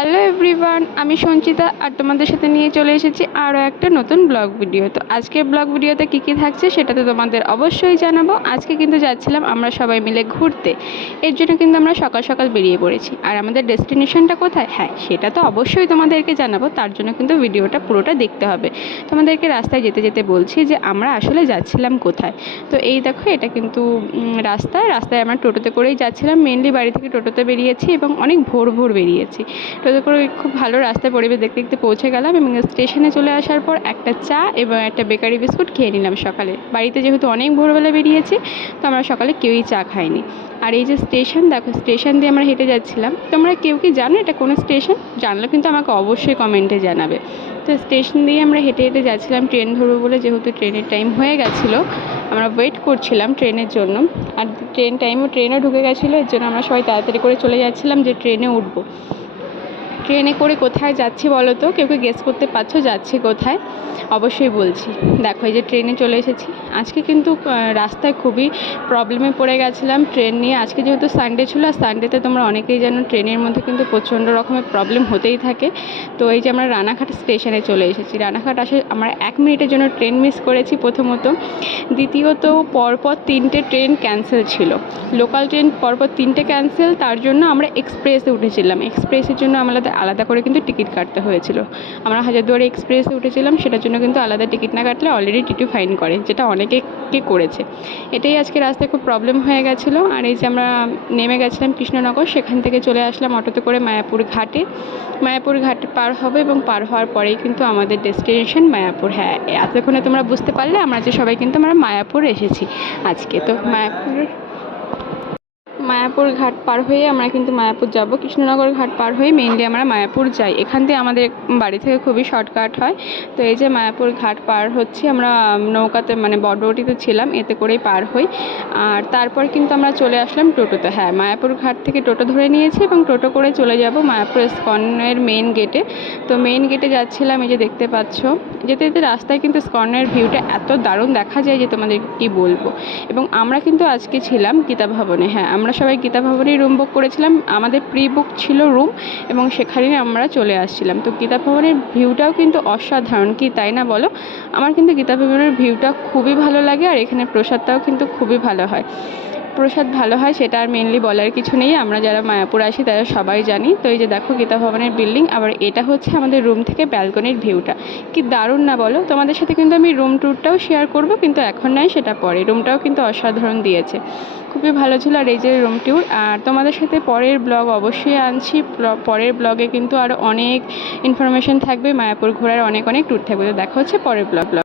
Hello everyone আমি সঞ্চিতা আর তোমাদের সাথে নিয়ে চলে এসেছি আরও একটা নতুন ব্লগ ভিডিও। তো আজকের ব্লগ ভিডিওতে কী কী থাকছে সেটা তো তোমাদের অবশ্যই জানাব। আজকে কিন্তু যাচ্ছিলাম আমরা সবাই মিলে ঘুরতে। এর জন্য কিন্তু আমরা সকাল সকাল বেরিয়ে পড়েছি। আর আমাদের ডেস্টিনেশনটা কোথায়? হ্যাঁ সেটা তো অবশ্যই তোমাদেরকে জানাব। তার জন্য কিন্তু ভিডিওটা পুরোটা দেখতে হবে। তোমাদেরকে রাস্তায় যেতে যেতে বলছি যে আমরা আসলে যাচ্ছিলাম কোথায়? তো এই দেখো এটা কিন্তু উম, রাস্তায় রাস্তায় আমরা টোটোতে করেই যাচ্ছিলাম। মেনলি বাড়ি থেকে টোটোতে বেরিয়েছি এবং অনেক ভোর ভোর বেরিয়েছি। টোটো করে খুব ভালো রাস্তায় পরিবেশ দেখতে দেখতে পৌঁছে গেলাম এবং স্টেশনে চলে আসার পর একটা চা এবং একটা বেকারি বিস্কুট খেয়ে নিলাম সকালে। বাড়িতে যেহেতু অনেক ভোরবেলা বেরিয়েছি, তো আমরা সকালে কেউই চা খাইনি। আর এই যে স্টেশন, দেখো স্টেশন দিয়ে আমরা হেঁটে যাচ্ছিলাম। তোমরা কেউ কি জানো এটা কোনো স্টেশন? জানলে কিন্তু আমাকে অবশ্যই কমেন্টে জানাবে। তো স্টেশন দিয়ে আমরা হেঁটে হেঁটে যাচ্ছিলাম, ট্রেন ধরবো বলে যেহেতু ট্রেনের টাইম হয়ে গেছিল, আমরা ওয়েট করছিলাম ট্রেনের জন্য। আর ট্রেন টাইমও, ট্রেনও ঢুকে গেছিল, এর জন্য আমরা সবাই তাড়াতাড়ি করে চলে যাচ্ছিলাম যে ট্রেনে উঠবো। ট্রেনে করে কোথায় যাচ্ছি বলো তো? কেউ কেউ গেস করতে পারছ যাচ্ছি কোথায়? অবশ্যই বলছি। দেখো, এই যে ট্রেনে চলে এসেছি। আজকে কিন্তু রাস্তায় খুবই প্রবলেমে পড়ে গেছিলাম ট্রেন নিয়ে। আজকে যেহেতু সানডে ছিল, আর সানডেতে তোমরা অনেকেই জানো, ট্রেনের মধ্যে কিন্তু প্রচণ্ড রকমের প্রবলেম হতেই থাকে। তো এই যে আমরা রানাঘাট স্টেশনে চলে এসেছি। রানাঘাট আসে, আমরা এক মিনিটের জন্য ট্রেন মিস করেছি প্রথমত। দ্বিতীয়ত, পরপর তিনটে ট্রেন ক্যান্সেল ছিল। লোকাল ট্রেন পরপর তিনটে ক্যান্সেল তার জন্য আমরা এক্সপ্রেসে উঠেছিলাম। এক্সপ্রেসের জন্য আমাদের আলাদা করে কিন্তু টিকিট কাটতে হয়েছিল। আমরা হাজারদুয়ারি এক্সপ্রেসে উঠেছিলাম, সেটার জন্য কিন্তু আলাদা টিকিট না কাটলে অলরেডি টিটি ফাইন করে, যেটা অনেকে করেছে। এটাই আজকে রাস্তায় খুব প্রবলেম হয়ে গেছিল, আর এই যে আমরা নেমে গেছিলাম কৃষ্ণনগর, সেখান থেকে চলে আসলাম অটোতে করে মায়াপুর ঘাটে। মায়াপুর ঘাট পার হবে এবং পার হওয়ার পরেই কিন্তু আমাদের ডেস্টিনেশন মায়াপুর। হ্যাঁ এতক্ষণে তোমরা বুঝতে পারলে আমরা যে সবাই কিন্তু আমরা মায়াপুর এসেছি আজকে। তো মায়াপুর মায়াপুর ঘাট পার হয়ে আমরা কিন্তু মায়াপুর যাব। কৃষ্ণনগর ঘাট পার হয়ে মেইনলি আমরা মায়াপুর যাই। এখান থেকে আমাদের বাড়ি থেকে খুবই শর্টকাট হয়। তো এই যে মায়াপুর ঘাট পার হচ্ছি, আমরা নৌকাতে মানে বটবটিতে ছিলাম, এতে করেই পার হই। আর তারপর কিন্তু আমরা চলে আসলাম টোটোতে। হ্যাঁ মায়াপুর ঘাট থেকে টোটো ধরে নিয়েছি এবং টোটো করে চলে যাব মায়াপুর স্কনের মেন গেটে তো মেন গেটে যাচ্ছিলাম, এই যে দেখতে পাচ্ছ। যেতে যেতে রাস্তায় কিন্তু স্কনের ভিউটা এত দারুণ দেখা যায় যে তোমাদের কি বলব। এবং আমরা কিন্তু আজকে ছিলাম গীতা ভবনে। হ্যাঁ আমরা সবাই গীতা ভবনেই রুম বুক করেছিলাম। আমাদের প্রি বুক ছিল রুম এবং সেখানে আমরা চলে আসছিলাম। তো গীতা ভবনের ভিউটাও কিন্তু অসাধারণ, কি তাই না বলো? আমার কিন্তু গীতা ভবনের ভিউটা খুবই ভালো লাগে আর এখানে প্রসাদটাও কিন্তু খুবই ভালো হয়। প্রসাদ ভালো হয়, সেটা আর মেনলি বলার কিছু নেই। আমরা যারা মায়াপুর আসি তারা সবাই জানি। তো এই যে দেখো গীতা ভবনের বিল্ডিং আবার এটা হচ্ছে আমাদের রুম থেকে ব্যালকনির ভিউটা কি দারুণ না বলো? তোমাদের সাথে কিন্তু আমি রুম ট্যুরটাও শেয়ার করব, কিন্তু এখন নয়, সেটা পরে। রুমটাও কিন্তু অসাধারণ দিয়েছে। খুবই ভালো ছিল আর এই যে রুম ট্যুর আর তোমাদের সাথে পরের ব্লগ অবশ্যই আনছি। পরের ব্লগে কিন্তু আরও অনেক ইনফরমেশন থাকবে। মায়াপুর ঘোরার অনেক অনেক ট্যুর থাকবে। তো দেখা হচ্ছে পরের ব্লগ ব্লগ